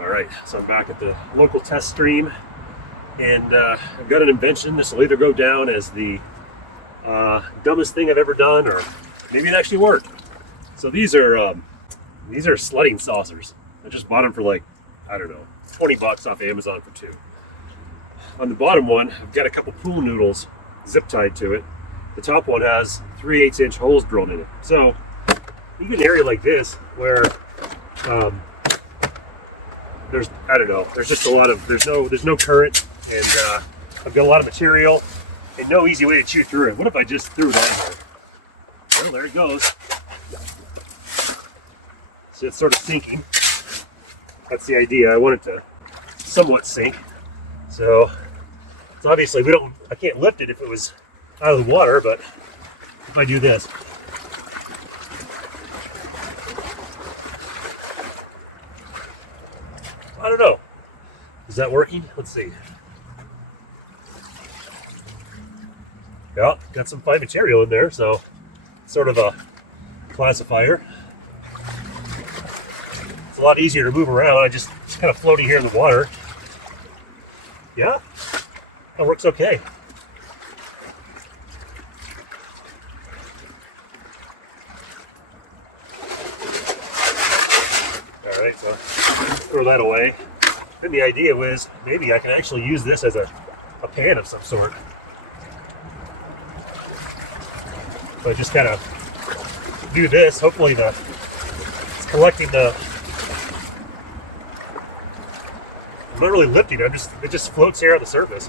Alright, so I'm back at the local test stream, and I've got an invention. This will either go down as the dumbest thing I've ever done, or maybe it actually worked. So these are sledding saucers. I just bought them for like, I don't know, 20 bucks off Amazon for two. On the bottom one, I've got a couple pool noodles zip tied to it. The top one has 3/8" holes drilled in it. So even an area like this where there's just a lot of, there's no current, and I've got a lot of material and no easy way to chew through it. What if I just threw it on there? Well, there it goes. So it's sort of sinking. That's the idea. I want it to somewhat sink. So obviously I can't lift it if it was out of the water, but if I do this, I don't know. Is that working? Let's see. Yeah, got some fine material in there, so sort of a classifier. It's a lot easier to move around. It's kind of floating here in the water. Yeah, that works okay. All right, so throw that away. And the idea was maybe I can actually use this as a pan of some sort. So I just kind of do this. Hopefully it's collecting the. I'm not really lifting it. It just floats here on the surface.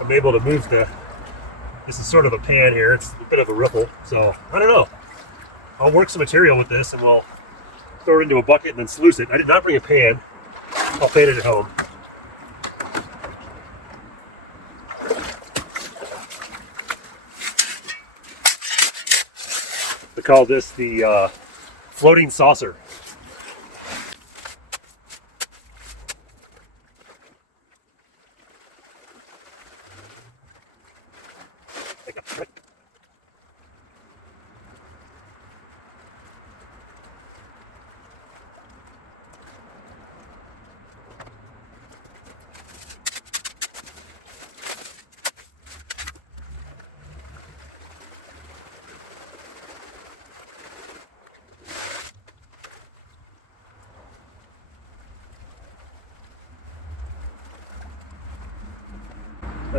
I'm able to move this is sort of a pan here. It's a bit of a ripple. So I don't know. I'll work some material with this and we'll throw it into a bucket and then sluice it. I did not bring a pan. I'll pan it at home. They call this the floating saucer.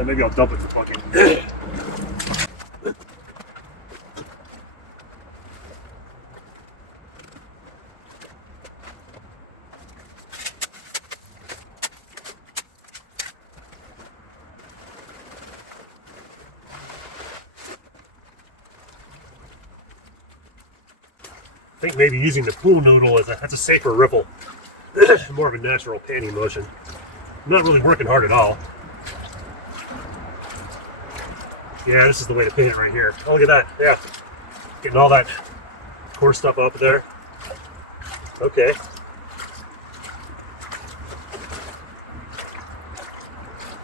Maybe I'll dump it in the bucket. I think maybe using the pool noodle that's a safer ripple, more of a natural panning motion. I'm not really working hard at all. Yeah, this is the way to paint it right here. Oh, look at that. Yeah. Getting all that coarse stuff up there. Okay.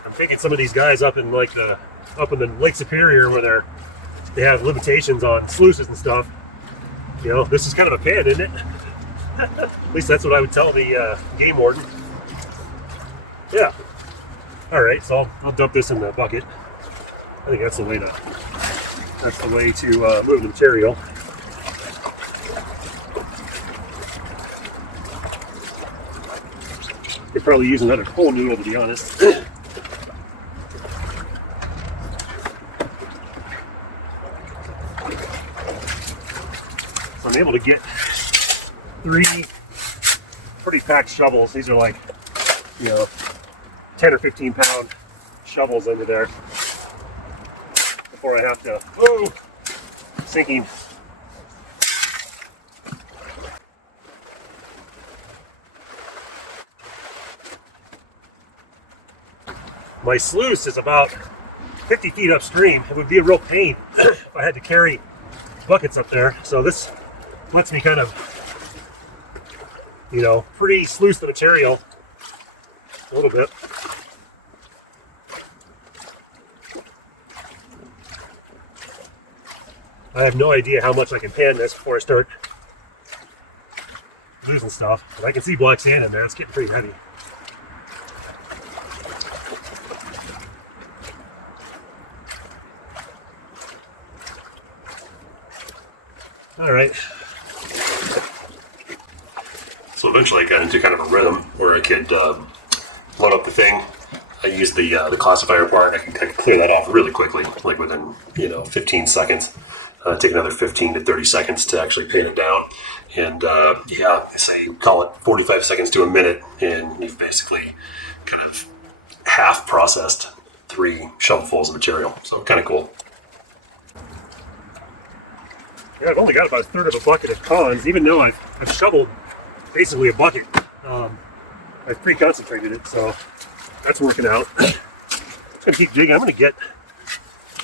I'm thinking some of these guys up in the Lake Superior where they have limitations on sluices and stuff. You know, this is kind of a pan, isn't it? At least that's what I would tell the game warden. Yeah. All right, so I'll dump this in the bucket. I think that's the way to move the material. Could probably use another pool noodle, to be honest. So I'm able to get 3 pretty packed shovels. These are like, 10 or 15 pound shovels into there before I have to, sinking. My sluice is about 50 feet upstream. It would be a real pain if I had to carry buckets up there. So this lets me kind of, pre-sluice the material a little bit. I have no idea how much I can pan this before I start losing stuff, but I can see black sand in there. It's getting pretty heavy. All right. So eventually I got into kind of a rhythm where I could load up the thing. I used the classifier part. I could clear that off really quickly, like within 15 seconds. Take another 15 to 30 seconds to actually pan it down. And yeah, say call it 45 seconds to a minute, and you've basically kind of half processed 3 shovelfuls of material. So kind of cool. Yeah, I've only got about a third of a bucket of cons, even though I've shoveled basically a bucket. I've pre-concentrated it, so that's working out. I'm gonna keep digging. I'm gonna get,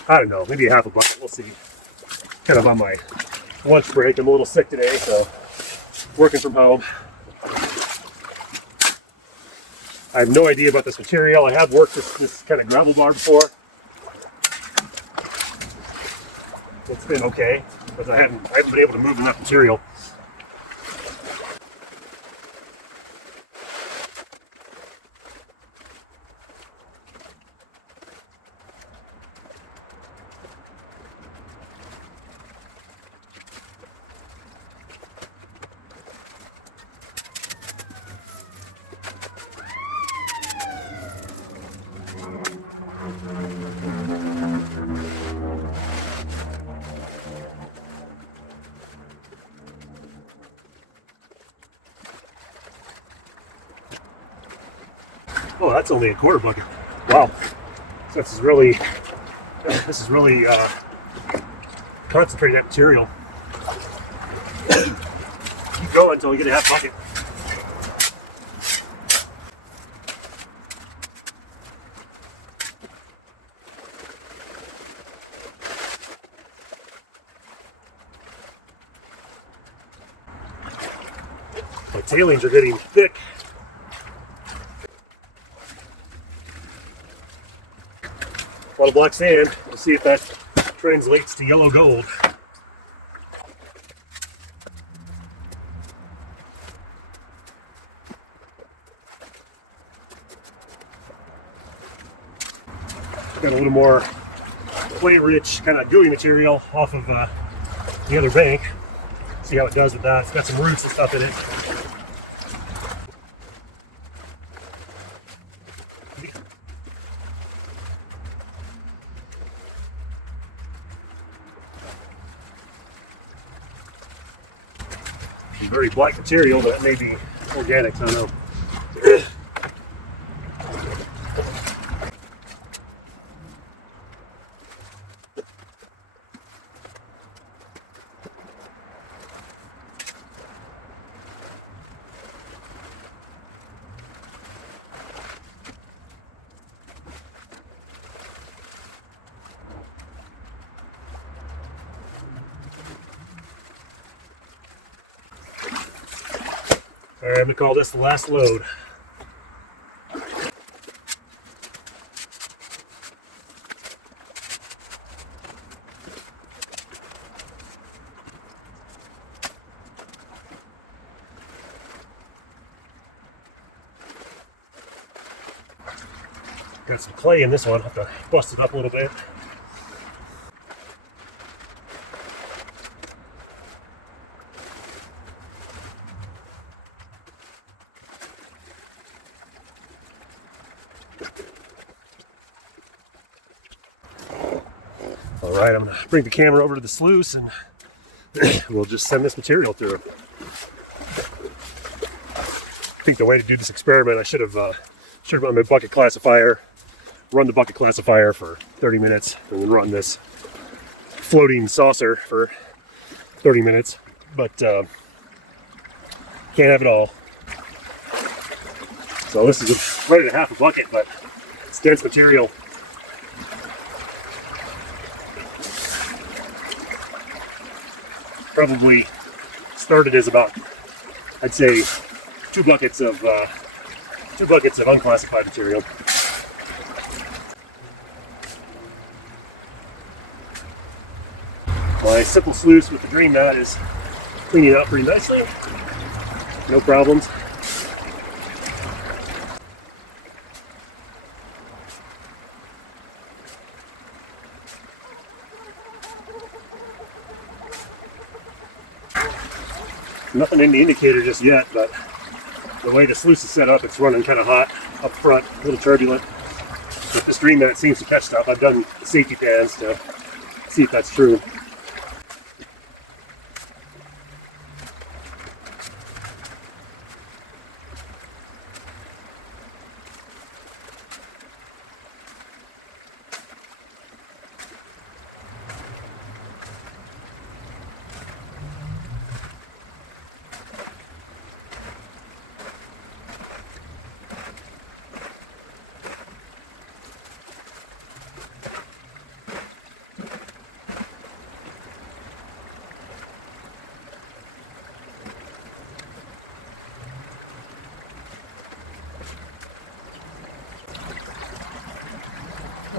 I don't know, maybe a half a bucket. We'll see. Kind of on my lunch break. I'm a little sick today, so working from home. I have no idea about this material. I have worked this kind of gravel bar before. It's been okay, but I haven't been able to move enough material. Oh, that's only a quarter bucket. Wow. So this is really concentrated that material. Keep going until we get a half bucket. My tailings are getting thick. A lot of black sand. We'll see if that translates to yellow gold. Got a little more clay-rich, kind of gooey material off of the other bank. See how it does with that. It's got some roots and stuff in it. Very black material, but it may be organic, I don't know. All right, I'm gonna call this the last load. Got some clay in this one. I'll have to bust it up a little bit. All right, I'm gonna bring the camera over to the sluice and we'll just send this material through. I think the way to do this experiment, I should have run my bucket classifier, run the bucket classifier for 30 minutes, and then run this floating saucer for 30 minutes. But can't have it all. So this is right at half a bucket, but it's dense material. Probably started as about, I'd say, two buckets of unclassified material. Well, My simple sluice with the drain mat is cleaning out pretty nicely. No problems. Nothing in the indicator just yet, but the way the sluice is set up, it's running kind of hot up front, a little turbulent. But this drain mat seems to catch stuff. I've done safety pans to see if that's true.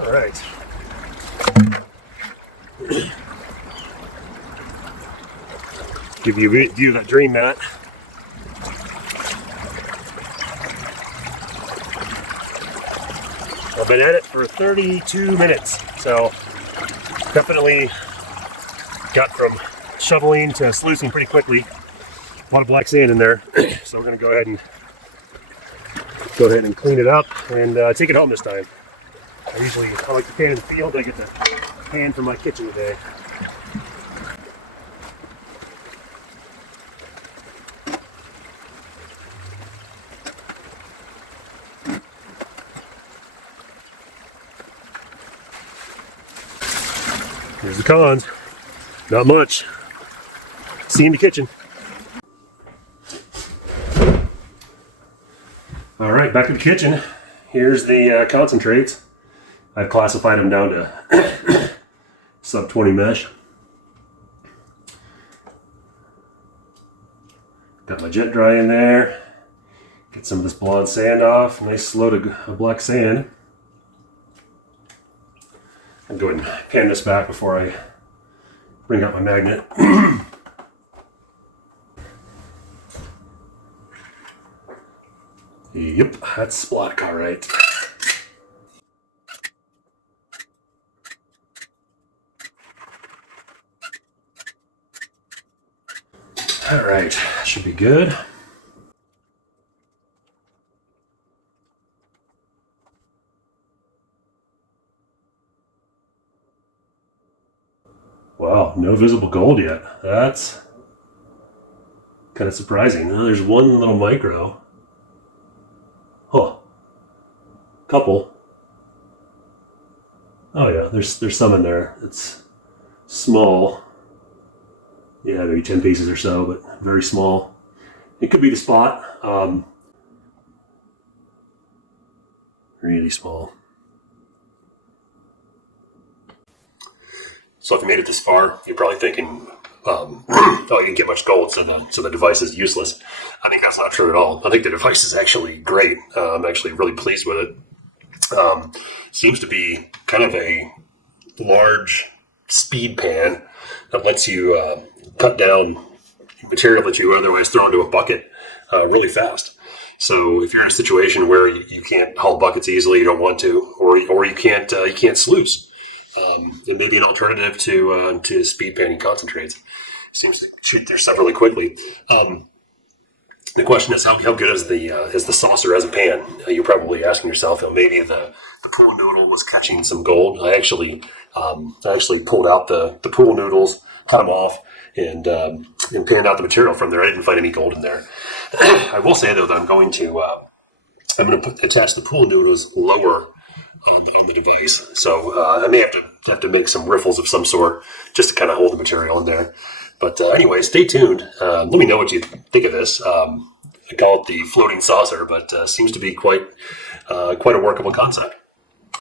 All right. Give you a view of that drain mat. I've been at it for 32 minutes, so definitely got from shoveling to sluicing pretty quickly. A lot of black sand in there, so we're going to go ahead and clean it up and take it home this time. I like to pan in the field. I get to pan for my kitchen today. Here's the cons. Not much. See you in the kitchen. All right, back to the kitchen. Here's the concentrates. I've classified them down to sub 20 mesh. Got my jet dry in there. Get some of this blonde sand off. Nice load of black sand. I'll go ahead and pan this back before I bring out my magnet. Yep, that's black, all right. All right, should be good. Wow, no visible gold yet. That's kind of surprising. Oh, there's one little micro. Huh. Couple. Oh yeah, there's some in there. It's small. Yeah, maybe 10 pieces or so, but very small. It could be the spot. Really small. So if you made it this far, you're probably thinking, oh, you didn't get much gold, so the device is useless. I think that's not true at all. I think the device is actually great. I'm actually really pleased with it. Seems to be kind of a large speed pan that lets you cut down material that you would otherwise throw into a bucket really fast. So if you're in a situation where you can't haul buckets easily, you don't want to, or you can't sluice, then maybe an alternative to speed panning concentrates. Seems to shoot their stuff really quickly. The question is, how good is the saucer as a pan? You're probably asking yourself, maybe the pool noodle was catching some gold. I actually pulled out the pool noodles, cut them off, and panned out the material from there. I didn't find any gold in there. I will say though that I'm going to attach the pool noodles lower on the device, so I may have to make some riffles of some sort just to kind of hold the material in there. But anyway, stay tuned. Let me know what you think of this. I call it the floating saucer, but seems to be quite a workable concept.